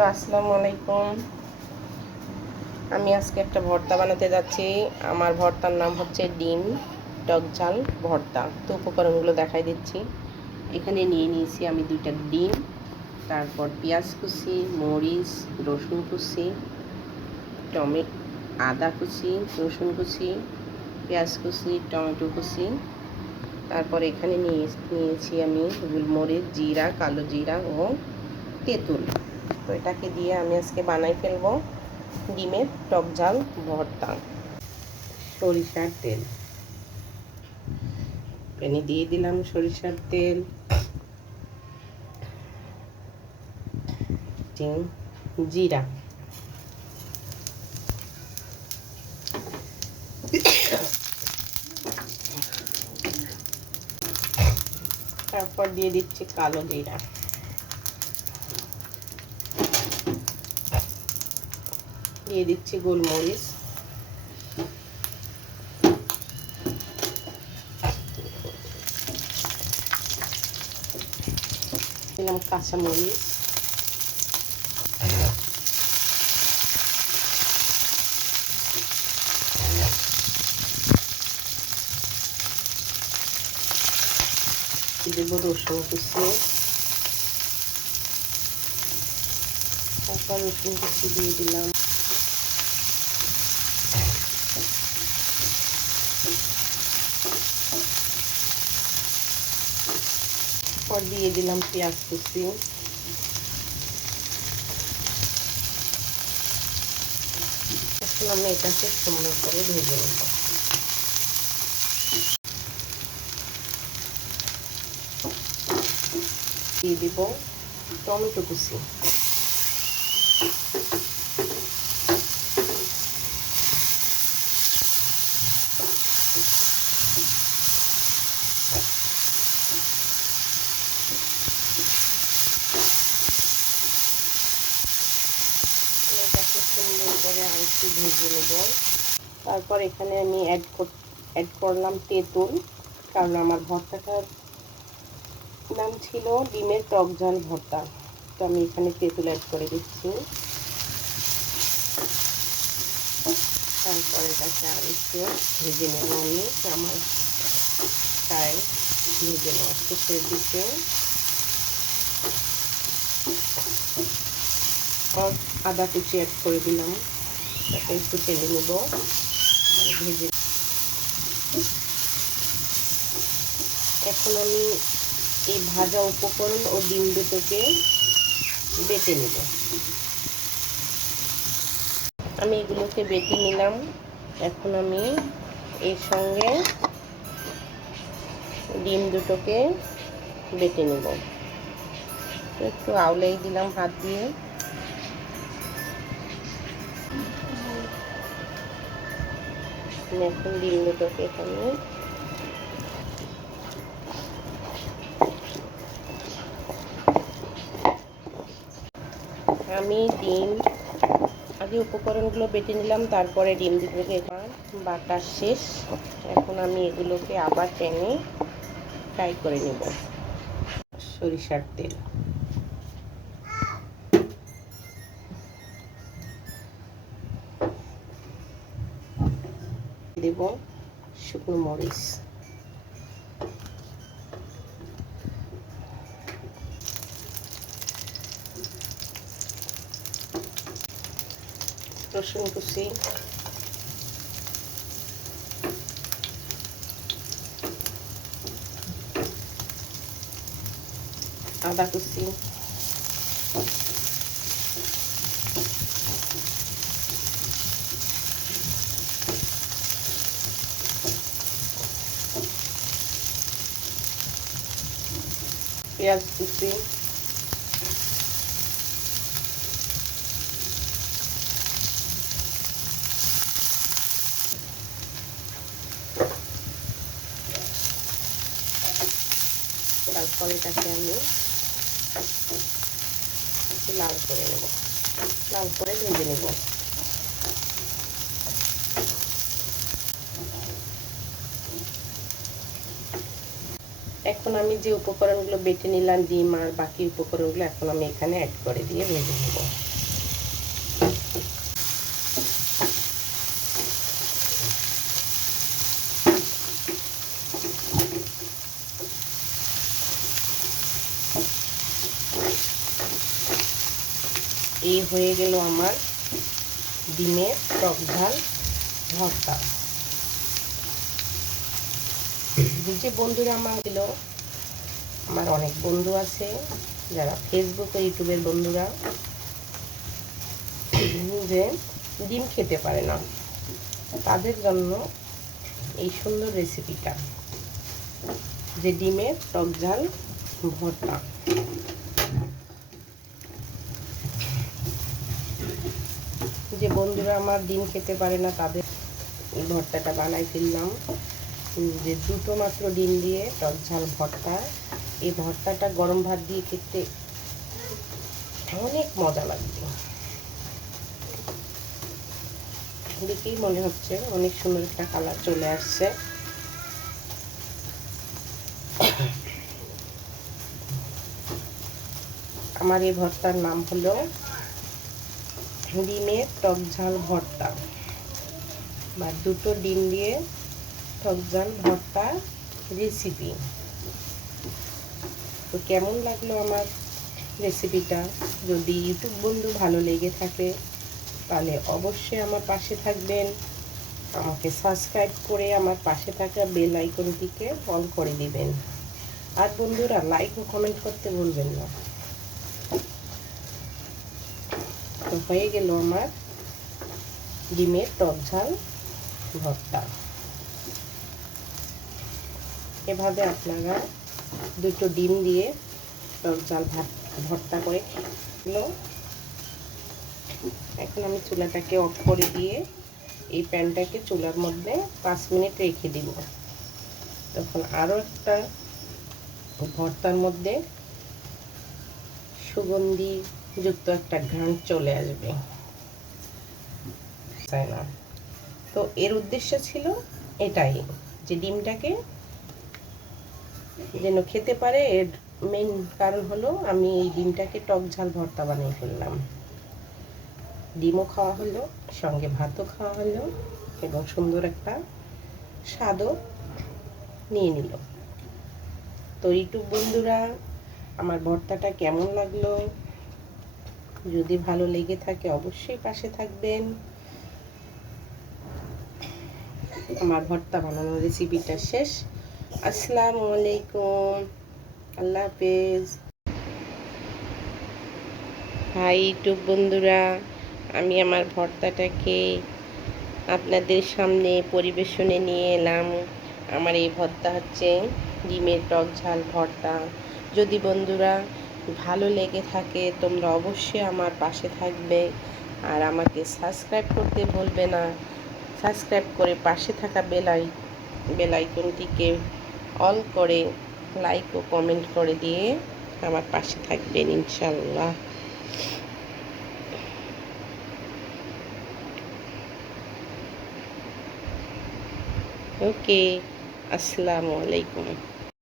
Hello, আসসালামু আলাইকুম। আমি আজকে একটা ভর্তা বানাতে যাচ্ছি। আমার ভর্তার নাম হচ্ছে ডিম, টক ঝাল, ভর্তা। তো উপকরণগুলো দেখাই দিচ্ছি। এখানে নিয়ে নিয়েছি আমি দুইটা ডিম, তারপর পেঁয়াজ কুচি, মরিচ, রসুন কুচি, টমেট, আদা কুচি, রসুন কুচি, পেঁয়াজ কুচি, টমেটো কুচি। তারপর এখানে নিয়ে নিয়েছি আমি গোলমরিচ, জিরা, কালো জিরা ও তেঁতুল। তো এটাকে দিয়ে আমি আজকে বানাই ফেলব ডিমের টক ঝাল ভর্তা। সরিষার তেল। প্যানে দিয়ে দিলাম সরিষার তেল। জিরা। তারপর দিয়ে দিচ্ছি কালো জিরা। দিয়ে দিচ্ছি গোলমরিচ। দিলাম কাঁচামরিচ দেবো রসুন কুচি। তারপর রসুন কুচি দিয়ে দিলাম। পর দিয়ে দিলাম পেঁয়াজ কুচি। আমি এটাকে সুন্দর করে ভেজে নেব। দিয়ে দিব টমেটো কুচি এটাকে সুন্দর করে আর একটু ভেজে নেব। তারপর এখানে আমি অ্যাড অ্যাড করলাম তেঁতুল, কারণ আমার ভর্তাটার নাম ছিল ডিমের টক ঝাল ভর্তা। তো আমি এখানে তেঁতুল অ্যাড করে দিচ্ছি। তারপরে এটাকে আর একটু ভেজে নেব আমি। আমার প্রায় ভেজে নেওয়া শেষের দিকে আদা কুচি অ্যাড করে দিলাম। তাকে একটু তেলে নেব। ভেজে এখন আমি এই ভাজা উপকরণ ও ডিম দুটোকে বেটে নেব। আমি এগুলোকে বেটে নিলাম। এখন আমি এর সঙ্গে ডিম দুটোকে বেটে নেব। একটু আউলেই দিলাম হাত দিয়ে। এখন ডিম দুটোকে এখানে। আমি ডিম, আগে উপকরণগুলো বেটে নিলাম, তারপরে ডিম দুটোকে এবার বাটা শেষ। এখন আমি এগুলোকে আবার টেনে ফ্রাই করে নেব। সরিষার তেল। দেব শুকনো মরিচ। রসুন কুচি। আদা কুচি। পেঁয়াজ কুচি। তারপর এটাকে আমি লাল করে নেব। লাল করে ভেজে নেব। এখন আমি যে উপকরণগুলো বেটে নিলাম, ডিম আর বাকি উপকরণগুলো এখন আমি এখানে অ্যাড করে দিয়ে ভেজে নেব। এই হয়ে গেল আমার ডিমের টক ঝাল ভর্তা। যে বন্ধুরা আমার ছিল। আমার অনেক বন্ধু আছে, যারা ফেসবুক ও ইউটিউবের বন্ধুরা। যে ডিম খেতে পারে না। তাদের জন্য এই সুন্দর রেসিপিটা যে ডিমের টক ঝাল ভর্তা। যে বন্ধুরা আমার ডিম খেতে পারে না, তাদের এই ভর্তাটা বানাই ফেললাম। যে দুটো মাত্র ডিম দিয়ে টক ঝাল ভর্তা, এই ভর্তাটা গরম ভাত দিয়ে খেতে অনেক মজা লাগবে। দেখেই মনে হচ্ছে অনেক সুন্দর একটা কালার চলে আসছে। আমার এই ভর্তার নাম হলো ডিমের টক ঝাল ভর্তা। বা দুটো ডিম দিয়ে টক ঝাল ভর্তা রেসিপি তো কেমন লাগল আমার রেসিপিটা যদি ইউটিউব বন্ধু ভালো লেগে থাকে, তাহলে অবশ্যই আমার পাশে থাকবেন। আমাকে সাবস্ক্রাইব করে আমার পাশে থাকা বেল আইকনটিকে অন করে দিবেন। আর বন্ধুরা লাইক ও কমেন্ট করতে ভুলবেন না। তো হয়ে গেল আমার ডিমের টক ঝাল ভর্তা। এভাবে আপনারা দুটো ডিম দিয়ে টক ভাত, ভর্তা করে খেলো। এখন আমি চুলাটাকে অফ করে দিয়ে এই প্যানটাকে চুলার মধ্যে পাঁচ মিনিট রেখে দিব। তখন আরও একটা ভর্তার মধ্যে সুগন্ধি যুক্ত একটা ঘ্রাণ চলে আসবে। তাই না? তো এর উদ্দেশ্য ছিল এটাই, যে ডিমটাকে যেন খেতে পারে, এর মেন কারণ হলো আমি এই ডিমটাকে টক ঝাল ভর্তা বানিয়ে ফেললাম। ডিমও খাওয়া হলো, সঙ্গে ভাতও খাওয়া হলো এবং সুন্দর একটা স্বাদও নিয়ে নিল। তো ইউটিউব বন্ধুরা, আমার ভর্তাটা কেমন লাগল? যদি ভালো লেগে থাকে অবশ্যই পাশে থাকবেন। আমার ভর্তা বানানোর রেসিপিটা শেষ। আসসালামু আলাইকুম। আল্লাহ হাফেজ। হাই ইউটিউব বন্ধুরা, আমি আমার ভর্তাটাকে আপনাদের সামনে পরিবেশনে নিয়ে এলাম। আমার এই ভর্তা হচ্ছে ডিমের টক ঝাল ভর্তা। যদি বন্ধুরা ভালো লেগে থাকে, তোমরা অবশ্যই আমার পাশে থাকবে। আর আমাকে সাবস্ক্রাইব করতে ভুলবে না। সাবস্ক্রাইব করে পাশে থাকা বেলাই, বেলাইকনটিকে অল করে লাইক ও কমেন্ট করে দিয়ে আমার পাশে থাকবেন ইনশাল্লাহ। ওকে আসসালামু আলাইকুম।